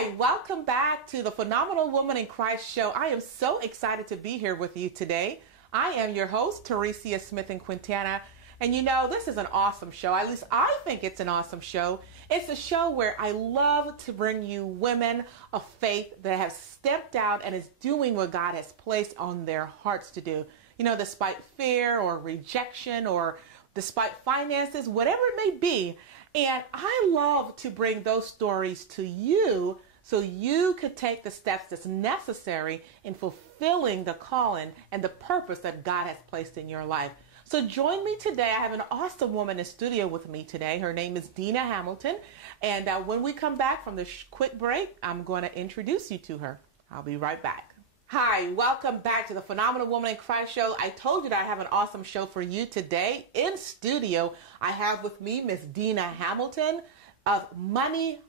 Hi, welcome back to the Phenomenal Woman in Christ show. I am so excited to be here with you today. I am your host, Teresia Smith and Quintana. And you know, this is an awesome show. At least I think it's an awesome show. It's a show where I love to bring you women of faith that have stepped out and is doing what God has placed on their hearts to do. You know, despite fear or rejection or despite finances, whatever it may be. And I love to bring those stories to you so you could take the steps that's necessary in fulfilling the calling and the purpose that God has placed in your life. So join me today. I have an awesome woman in studio with me today. Her name is Deanna Hamilton. And when we come back from this quick break, I'm going to introduce you to her. I'll be right back. Hi, welcome back to the Phenomenal Woman in Christ show. I told you that I have an awesome show for you today. In studio, I have with me Miss Deanna Hamilton of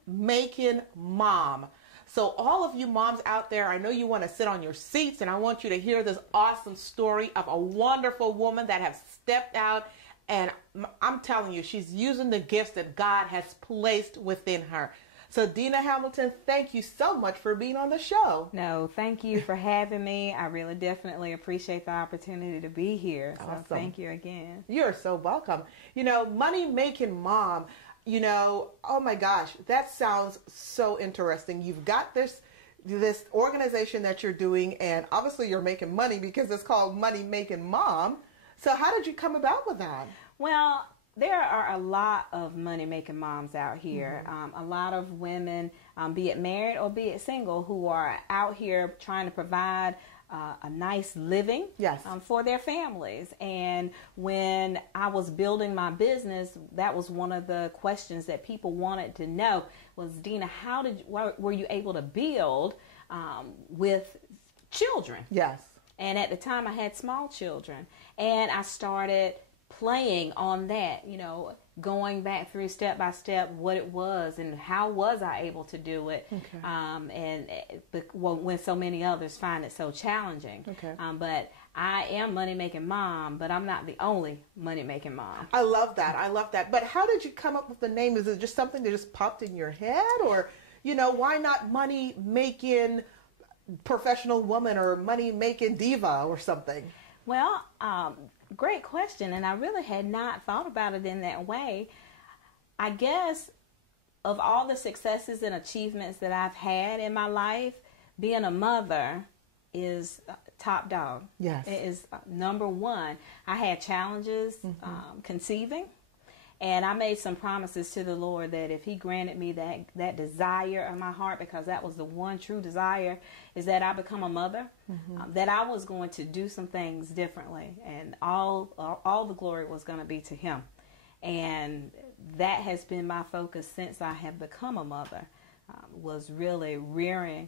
Makin Mom. So all of you moms out there, I know you want to sit on your seats, and I want you to hear this awesome story of a wonderful woman that has stepped out, and I'm telling you, she's using the gifts that God has placed within her. So Deanna Hamilton, thank you so much for being on the show. No, thank you for having me. I really definitely appreciate the opportunity to be here. So Awesome. Thank you again. You're so welcome. You know, Makin Mom, you know, oh my gosh, that sounds so interesting. You've got this organization that you're doing, and obviously you're making money because it's called Makin Mom. So how did you come about with that? Well, there are a lot of money-making moms out here. A lot of women, be it married or be it single, who are out here trying to provide a nice living for their families. And when I was building my business, that was one of the questions that people wanted to know was, Deanna, were you able to build with children? Yes. And at the time I had small children, and I started playing on that, you know, going back through step by step what it was and how was I able to do it. Okay. When so many others find it so challenging. Okay. But I am money-making mom, but I'm not the only money-making mom. I love that. I love that. But how did you come up with the name? Is it just something that just popped in your head? Or, you know, why not money-making professional woman or money-making diva or something? Well, great question, and I really had not thought about it in that way. I guess of all the successes and achievements that I've had in my life, being a mother is top dog. Yes. It is number one. I had challenges conceiving, and I made some promises to the Lord that if He granted me that desire of my heart, because that was the one true desire, is that I become a mother, that I was going to do some things differently, and all the glory was going to be to Him. And that has been my focus since I have become a mother, was really rearing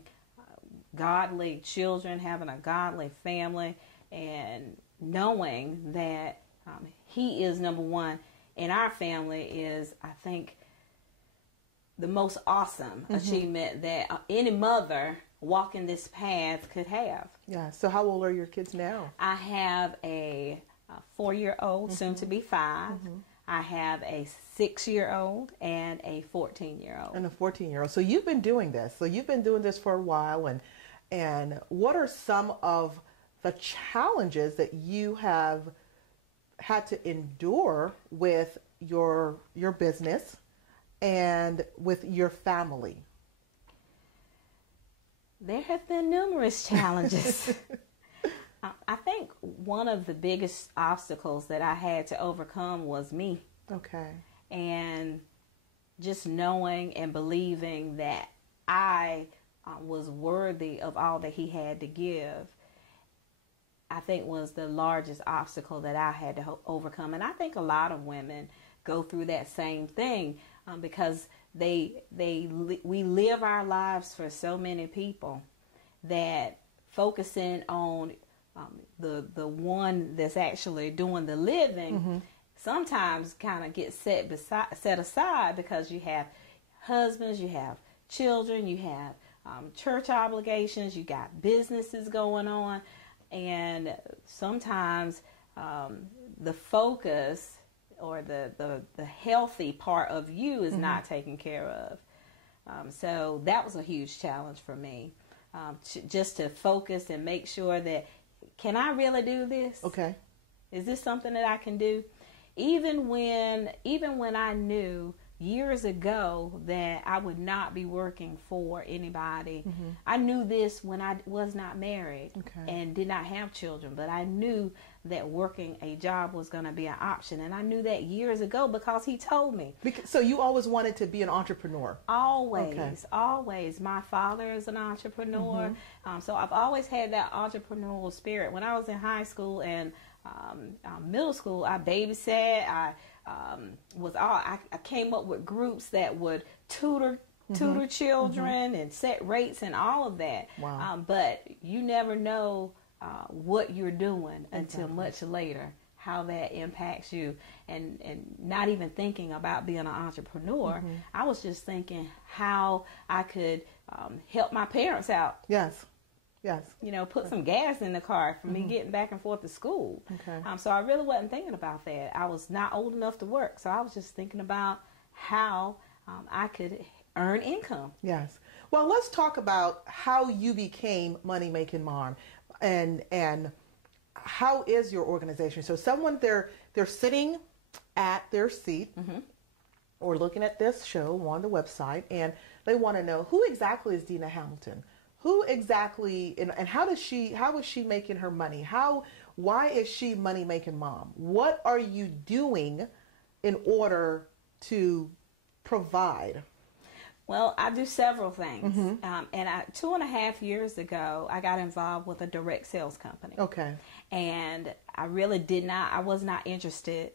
godly children, having a godly family, and knowing that He is number one in our family is, I think, the most awesome achievement that any mother walking this path could have. Yeah. So how old are your kids now? I have a 4-year-old, soon to be 5. I have a 6-year-old and a 14-year-old. And a 14-year-old. So you've been doing this. So you've been doing this for a while. And what are some of the challenges that you have had to endure with your business and with your family? There have been numerous challenges. I think one of the biggest obstacles that I had to overcome was me. Okay. And just knowing and believing that I was worthy of all that He had to give, I think was the largest obstacle that I had to overcome. And I think a lot of women go through that same thing because we live our lives for so many people that focusing on the one that's actually doing the living sometimes kind of gets set aside because you have husbands, you have children, you have church obligations, you got businesses going on. And sometimes the focus or the healthy part of you is not taken care of. So that was a huge challenge for me, just to focus and make sure that, can I really do this? Okay. Is this something that I can do? Even when I knew years ago that I would not be working for anybody, I knew this when I was not married and did not have children, but I knew that working a job was going to be an option, and I knew that years ago because he told me. So you always wanted to be an entrepreneur? Always, always. My father is an entrepreneur, so I've always had that entrepreneurial spirit. When I was in high school and middle school, I babysat. I came up with groups that would tutor children and set rates and all of that. Wow. But you never know what you're doing until much later, how that impacts you. And not even thinking about being an entrepreneur, I was just thinking how I could help my parents out. Yes. You know, put some gas in the car for me getting back and forth to school. So I really wasn't thinking about that. I was not old enough to work, so I was just thinking about how I could earn income. Yes. Well, let's talk about how you became Money Makin Mom, and how is your organization? So someone they're sitting at their seat or looking at this show on the website, and they want to know, who exactly is Deanna Hamilton? Who exactly, and how is she making her money? Why is she Money Makin Mom? What are you doing in order to provide? Well, I do several things. And 2.5 years ago, I got involved with a direct sales company. Okay. And I was not interested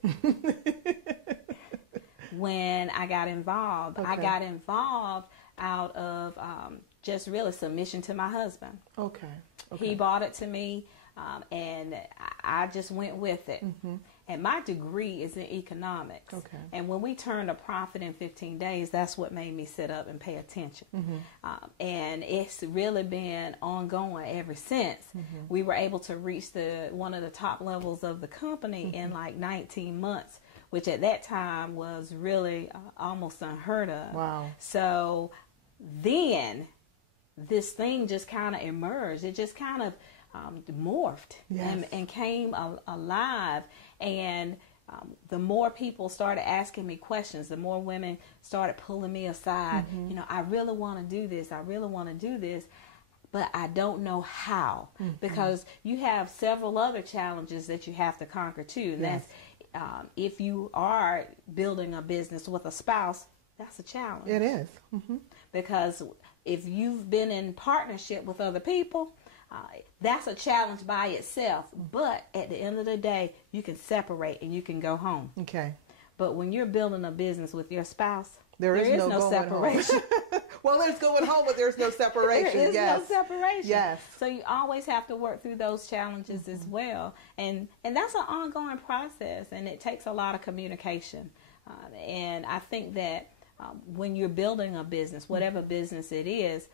when I got involved. I got involved out of just really submission to my husband. Okay. He bought it to me, and I just went with it. And my degree is in economics. And when we turned a profit in 15 days, that's what made me sit up and pay attention. And it's really been ongoing ever since. We were able to reach one of the top levels of the company in like 19 months, which at that time was really almost unheard of. Wow. So then this thing just kind of emerged. It just kind of morphed and came alive. And the more people started asking me questions, the more women started pulling me aside. You know, I really want to do this. I really want to do this, but I don't know how, because you have several other challenges that you have to conquer too. And that's if you are building a business with a spouse, that's a challenge. It is. Because if you've been in partnership with other people, that's a challenge by itself. But at the end of the day, you can separate and you can go home. Okay. But when you're building a business with your spouse, there is no separation. Well, there's going home, but there's no separation. There is no separation. Yes. So you always have to work through those challenges as well. And that's an ongoing process, and it takes a lot of communication. And I think that when you're building a business, whatever business it is,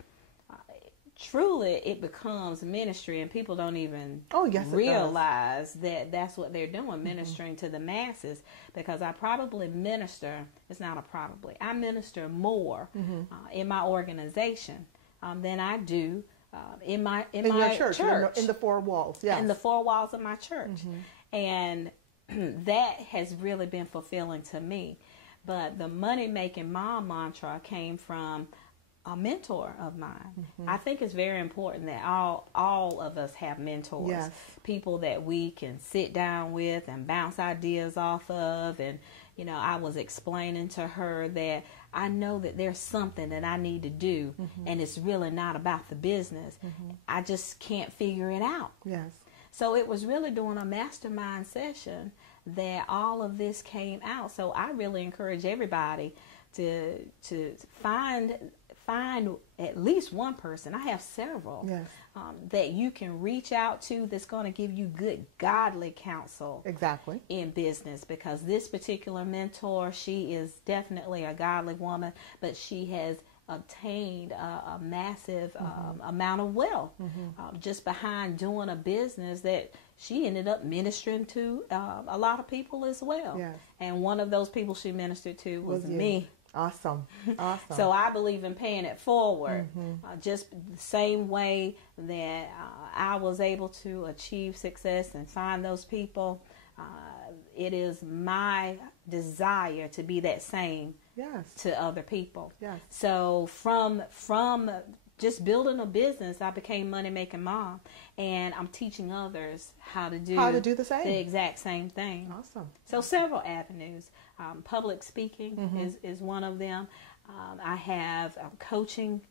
truly it becomes ministry, and people don't even realize that that's what they're doing, ministering to the masses. Because I probably minister, I minister more in my organization than I do in my church. In the four walls. Yes. In the four walls of my church. And that has really been fulfilling to me. But the Money Makin Mom mantra came from a mentor of mine. I think it's very important that all of us have mentors, people that we can sit down with and bounce ideas off of. And, you know, I was explaining to her that I know that there's something that I need to do, and it's really not about the business. I just can't figure it out. Yes. So it was really during a mastermind session that all of this came out. So I really encourage everybody to find at least one person. I have several that you can reach out to that's going to give you good godly counsel in business, because this particular mentor, she is definitely a godly woman, but she has obtained a massive amount of wealth just behind doing a business that she ended up ministering to a lot of people as well. And one of those people she ministered to was me. Awesome. Awesome. So I believe in paying it forward, just the same way that I was able to achieve success and find those people. It is my desire to be that same to other people. Yes. So from just building a business, I became Money Makin Mom, and I'm teaching others how to do the same, the exact same thing. Awesome. So several avenues. Public speaking is one of them. I have coaching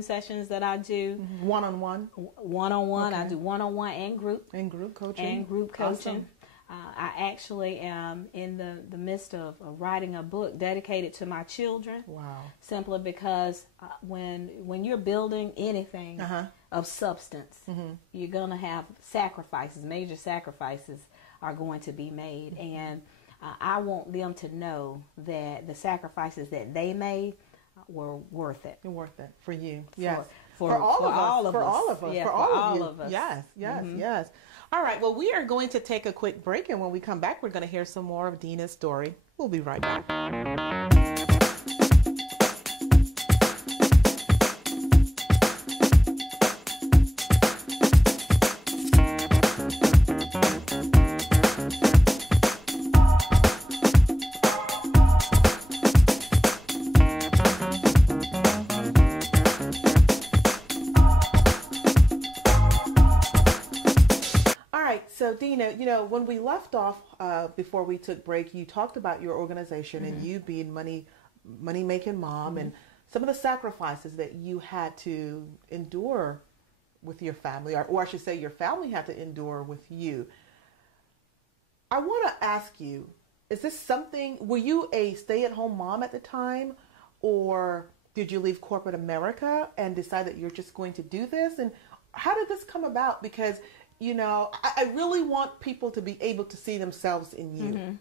sessions that I do. One-on-one. One-on-one. Okay. I do one-on-one and group. And group coaching. And group coaching. Awesome. I actually am in the midst of writing a book dedicated to my children. Wow. Simply because when you're building anything of substance, you're going to have sacrifices. Major sacrifices are going to be made. And I want them to know that the sacrifices that they made were worth it. Worth it for you. Yes. For all of us. For all of us. Yeah, for all of us. Yes. Yes. Yes. All right. Well, we are going to take a quick break, and when we come back, we're going to hear some more of Deanna's story. We'll be right back. So, Deanna, when we left off before we took break, you talked about your organization and you being Money Makin Mom and some of the sacrifices that you had to endure with your family, or I should say your family had to endure with you. I want to ask you, is this something, were you a stay-at-home mom at the time, or did you leave corporate America and decide that you're just going to do this? And how did this come about? Because I really want people to be able to see themselves in you.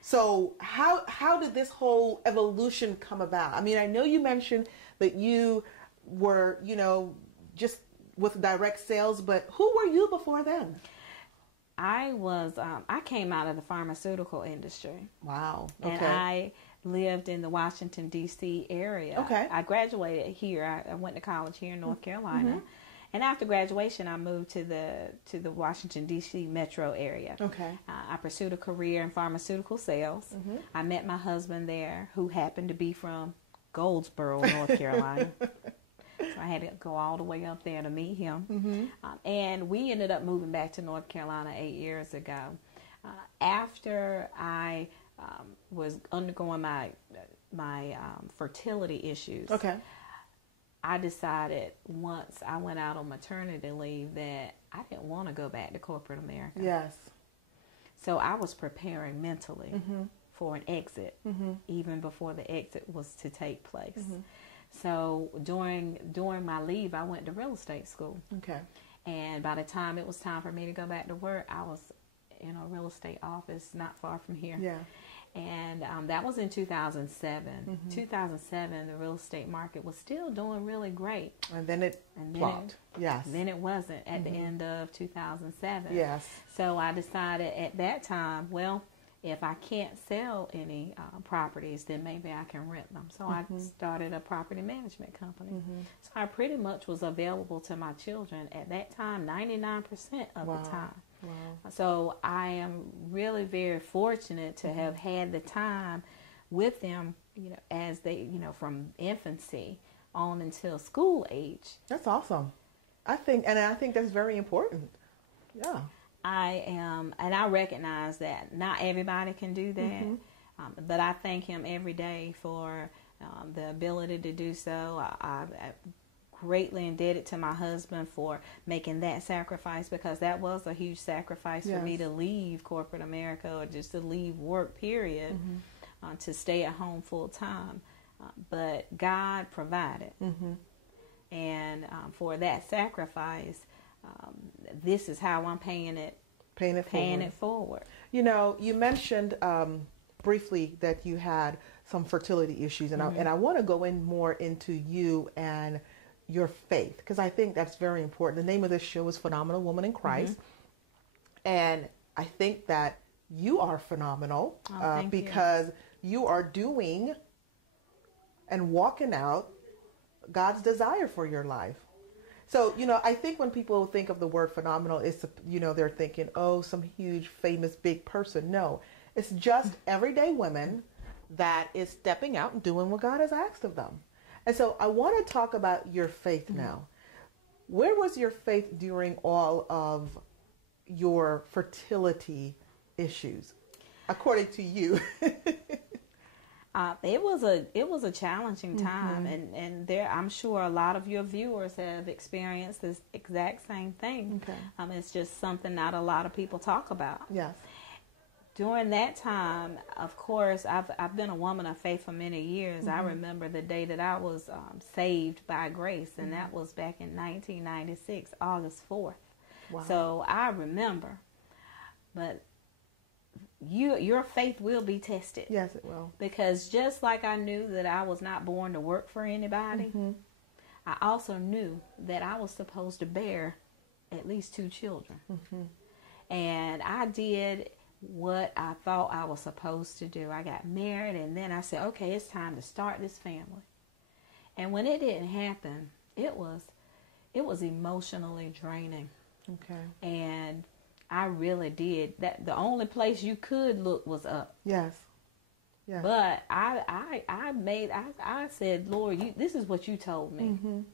So how did this whole evolution come about? I mean, I know you mentioned that you were, just with direct sales, but who were you before then? I came out of the pharmaceutical industry. Wow. Okay. And I lived in the Washington, D.C. area. Okay. I graduated here. I went to college here in North Carolina. And after graduation, I moved to the Washington, D.C. metro area. Okay. I pursued a career in pharmaceutical sales. I met my husband there, who happened to be from Goldsboro, North Carolina. So I had to go all the way up there to meet him. And we ended up moving back to North Carolina 8 years ago. After I was undergoing my fertility issues. Okay. I decided once I went out on maternity leave that I didn't want to go back to corporate America. Yes. So I was preparing mentally for an exit, even before the exit was to take place. So during my leave, I went to real estate school. Okay. And by the time it was time for me to go back to work, I was in a real estate office not far from here. Yeah. And that was in 2007. 2007, the real estate market was still doing really great. And then it flopped. Yes. Then it wasn't at the end of 2007. Yes. So I decided at that time, well, if I can't sell any properties, then maybe I can rent them. So I started a property management company. So I pretty much was available to my children at that time, 99% of the time. Wow. So I am really very fortunate to have had the time with them, as they, from infancy on until school age. That's awesome. I think that's very important. Yeah. And I recognize that not everybody can do that, but I thank him every day for the ability to do so. I greatly indebted to my husband for making that sacrifice, because that was a huge sacrifice for me to leave corporate America, or just to leave work, period, to stay at home full time. But God provided. And for that sacrifice, this is how I'm paying it forward. You mentioned briefly that you had some fertility issues, and I want to go in more into you and your faith, because I think that's very important. The name of this show is Phenomenal Woman in Christ, and I think that you are phenomenal because you are doing and walking out God's desire for your life. So, I think when people think of the word phenomenal, it's, they're thinking, oh, some huge, famous, big person. No, it's just everyday women that is stepping out and doing what God has asked of them. And so I want to talk about your faith now. Where was your faith during all of your fertility issues, according to you? It was a challenging time, and there I'm sure a lot of your viewers have experienced this exact same thing. Okay. It's just something not a lot of people talk about. Yes. During that time, of course, I've been a woman of faith for many years. I remember the day that I was saved by grace, and that was back in 1996, August 4th. Wow. So I remember, but your faith will be tested. Yes, it will. Because just like I knew that I was not born to work for anybody, I also knew that I was supposed to bear at least 2 children. And I did what I thought I was supposed to do. I got married, and then I said, okay, it's time to start this family. And when it didn't happen, it was emotionally draining. Okay. And I really did. That the only place you could look was up. Yes. Yes. But I said, Lord, this is what you told me.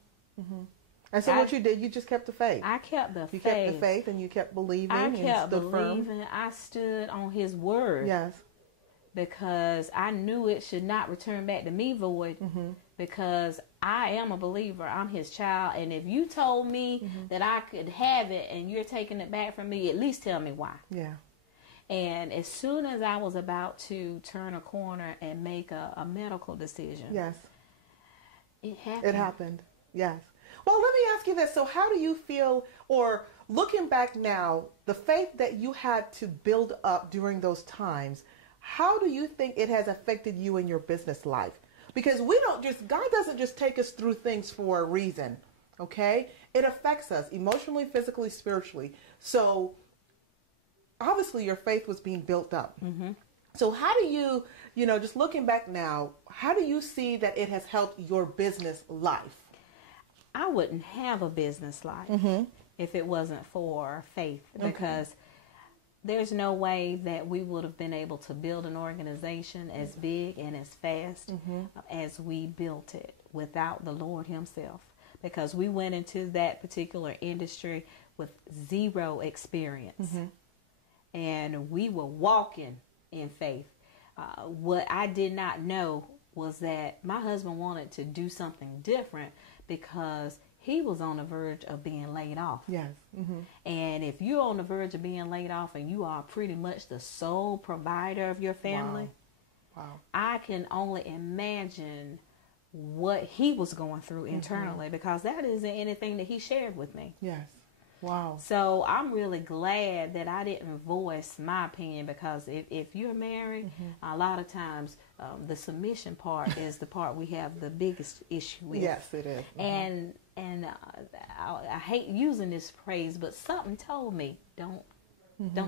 And so what you did, you just kept the faith. I kept the faith. You kept the faith, and you kept believing. I kept believing. Firm. I stood on His word. Yes. Because I knew it should not return back to me void. Because I am a believer. I'm His child. And if you told me that I could have it and you're taking it back from me, at least tell me why. Yeah. And as soon as I was about to turn a corner and make a medical decision. Yes. It happened. It happened. Yes. Well, let me ask you this. So how do you feel, or looking back now, the faith that you had to build up during those times, how do you think it has affected you in your business life? Because God doesn't just take us through things for a reason, okay? It affects us emotionally, physically, spiritually. So obviously your faith was being built up. So how do you, just looking back now, how do you see that it has helped your business life? I wouldn't have a business life if it wasn't for faith, because there's no way that we would have been able to build an organization as big and as fast as we built it without the Lord Himself, because we went into that particular industry with 0 experience, and we were walking in faith. What I did not know was that my husband wanted to do something different, because he was on the verge of being laid off. Yes. And if you're on the verge of being laid off and you are pretty much the sole provider of your family, wow. I can only imagine what he was going through internally, because that isn't anything that he shared with me. Yes. Wow. So I'm really glad that I didn't voice my opinion, because if you're married, a lot of times the submission part is the part we have the biggest issue with. Yes, it is. And I hate using this phrase, but something told me don't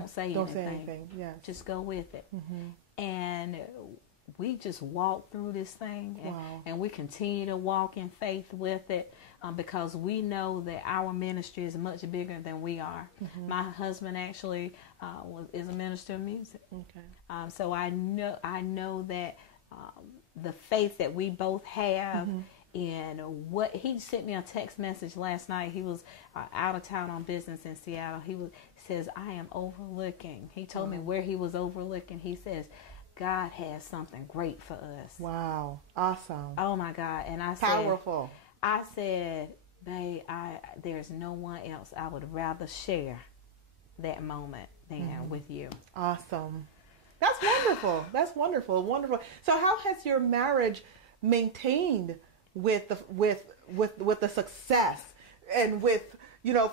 say Don't anything. say anything. Yes. Just go with it. And we just walk through this thing, and we continue to walk in faith with it, because we know that our ministry is much bigger than we are. My husband actually is a minister of music. Okay. So I know that the faith that we both have in what he sent me a text message last night. He was out of town on business in Seattle. He says, I am overlooking. He told me where he was overlooking. He says, God has something great for us. Wow. Awesome. Oh my God. And I Powerful. I said, babe, there's no one else I would rather share that moment than with you. Awesome. That's wonderful. That's wonderful. Wonderful. So how has your marriage maintained with the success, and with,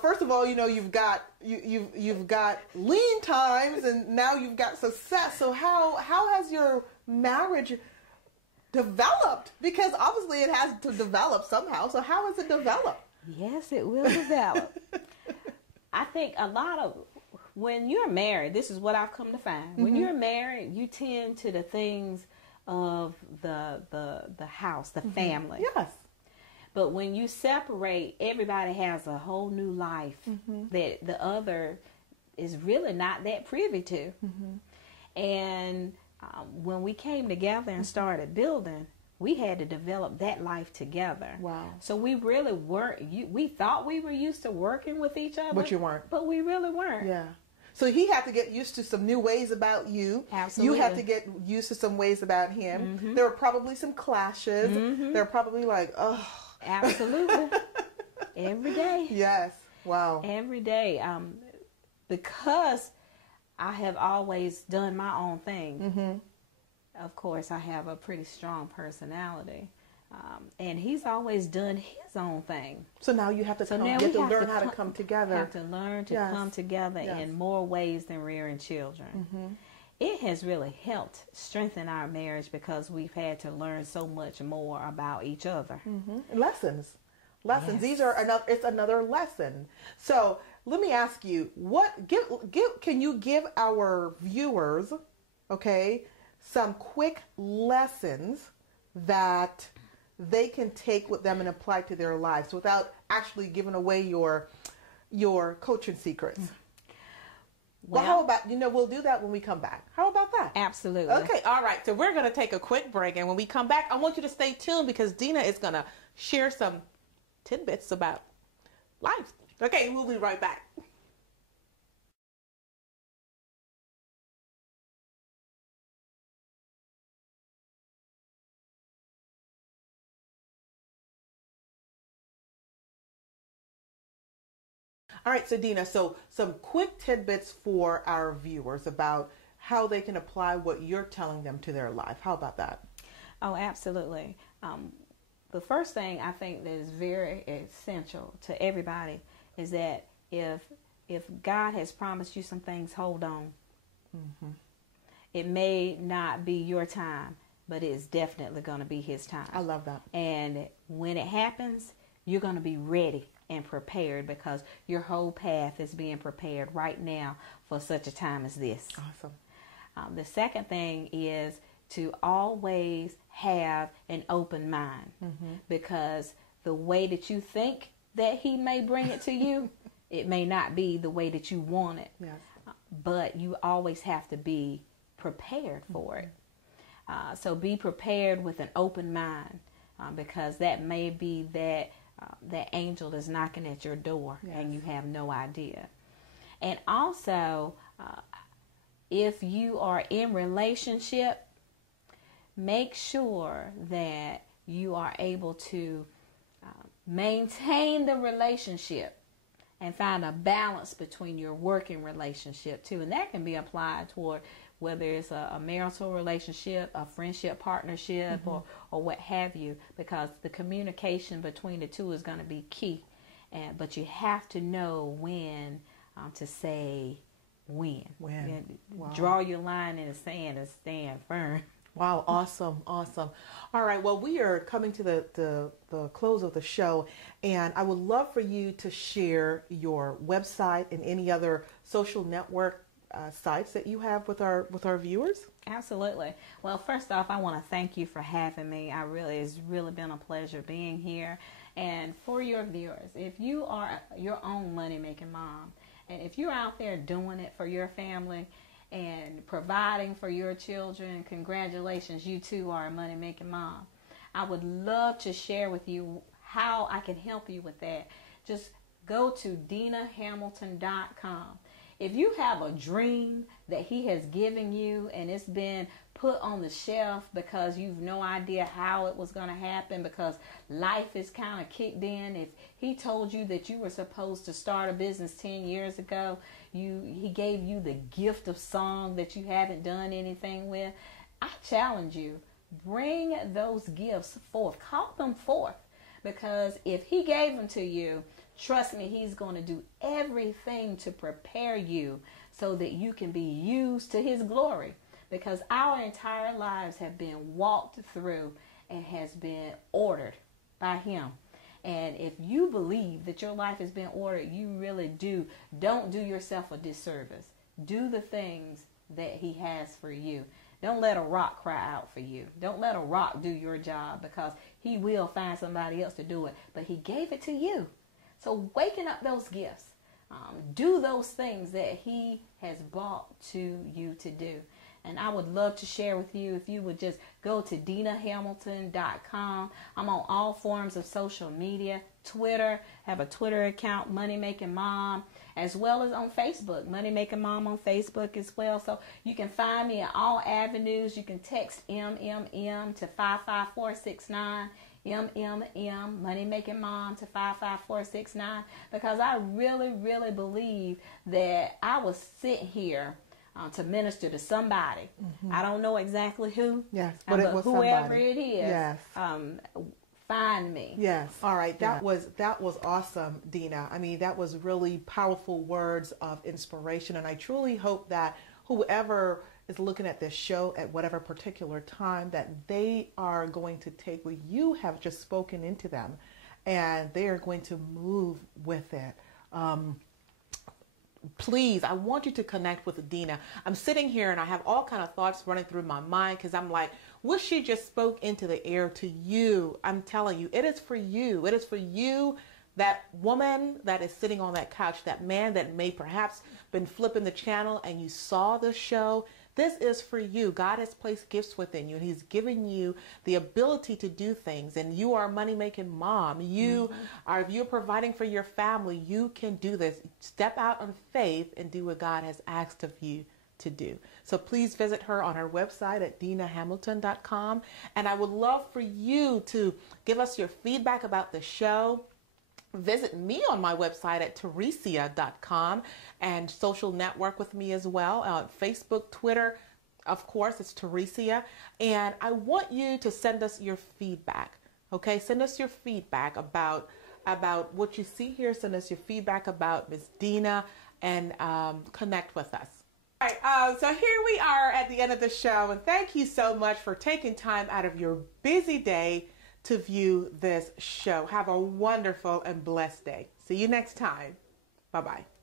first of all, you've got lean times, and now you've got success. So how has your marriage developed? Because obviously it has to develop somehow. So how has it developed? Yes, it will develop. I think when you're married, this is what I've come to find. When you're married, you tend to the things of the house, the family. Yes. But when you separate, everybody has a whole new life that the other is really not that privy to. And when we came together and started building, we had to develop that life together. Wow. So we really weren't, we thought we were used to working with each other. But you weren't. But we really weren't. Yeah. So he had to get used to some new ways about you. Absolutely. You had to get used to some ways about him. There were probably some clashes. There were probably like, oh. Absolutely. Every day. Yes. Wow. Every day. Because I have always done my own thing. Of course, I have a pretty strong personality. And he's always done his own thing. So now you have to learn how to come together. Have to learn to come together in more ways than rearing children. It has really helped strengthen our marriage because we've had to learn so much more about each other. Lessons. Yes. These are it's another lesson. So let me ask you, can you give our viewers, okay, some quick lessons that they can take with them and apply to their lives without actually giving away your coaching secrets? Well, how about, we'll do that when we come back. How about that? Absolutely. Okay, all right. So we're going to take a quick break, and when we come back, I want you to stay tuned because Deanna is going to share some tidbits about life. Okay, we'll be right back. All right, so Deanna, so some quick tidbits for our viewers about how they can apply what you're telling them to their life. How about that? Oh, absolutely. The first thing I think that is very essential to everybody is that if God has promised you some things, hold on. It may not be your time, but it's definitely going to be his time. I love that. And when it happens, you're going to be ready and prepared because your whole path is being prepared right now for such a time as this. Awesome. The second thing is to always have an open mind because the way that you think that he may bring it to you, it may not be the way that you want it. Yes. But you always have to be prepared for it. So be prepared with an open mind because that may be that angel is knocking at your door and you have no idea. And also, if you are in relationship, make sure that you are able to maintain the relationship and find a balance between your working relationship too. And that can be applied toward whether it's a marital relationship, a friendship partnership, or what have you, because the communication between the two is going to be key. But you have to know when to say when. Wow. Draw your line in the sand and stand firm. Wow, awesome. All right, well, we are coming to the close of the show, and I would love for you to share your website and any other social network sites that you have with our viewers. Absolutely. Well, first off, I want to thank you for having me. It's really been a pleasure being here. And for your viewers, if you are your own money-making mom, and if you're out there doing it for your family and providing for your children, congratulations, you too are a money-making mom. I would love to share with you how I can help you with that. Just go to DeannaHamilton.com. If you have a dream that he has given you and it's been put on the shelf because you've no idea how it was going to happen because life is kind of kicked in. If he told you that you were supposed to start a business 10 years ago, he gave you the gift of song that you haven't done anything with, I challenge you, bring those gifts forth. Call them forth, because if he gave them to you, trust me, he's going to do everything to prepare you so that you can be used to his glory. Because our entire lives have been walked through and has been ordered by him. And if you believe that your life has been ordered, you really don't do yourself a disservice. Do the things that he has for you. Don't let a rock cry out for you. Don't let a rock do your job, because he will find somebody else to do it. But he gave it to you. So waking up those gifts. Do those things that he has brought to you to do. And I would love to share with you, if you would just go to DeannaHamilton.com. I'm on all forms of social media. Twitter, have a Twitter account, Money Makin Mom, as well as on Facebook, Money Makin Mom on Facebook as well. So you can find me in all avenues. You can text MMM to 55469. MMM, Money Makin Mom, to 55469, because I really, really believe that I was sent here to minister to somebody. I don't know exactly who. Yes, but it was whoever somebody. it is. Yes. Find me. Yes. All right. That was awesome, Deanna. I mean, that was really powerful words of inspiration, and I truly hope that whoever is looking at this show at whatever particular time, that they are going to take what you have just spoken into them, and they are going to move with it. Please, I want you to connect with Deanna. I'm sitting here and I have all kind of thoughts running through my mind, because I'm like, what she just spoke into the air to you, I'm telling you, it is for you. It is for you, that woman that is sitting on that couch, that man that may perhaps been flipping the channel and you saw the show. This is for you. God has placed gifts within you, and he's given you the ability to do things. And you are a money-making mom. You are, if you're providing for your family, you can do this. Step out on faith and do what God has asked of you to do. So please visit her on her website at DeannaHamilton.com. And I would love for you to give us your feedback about the show. Visit me on my website at Teresia.com and social network with me as well. Facebook, Twitter, of course, it's Teresia. And I want you to send us your feedback. Okay, send us your feedback about what you see here. Send us your feedback about Miss Deanna, and connect with us. All right, so here we are at the end of the show, and thank you so much for taking time out of your busy day to view this show. Have a wonderful and blessed day. See you next time. Bye-bye.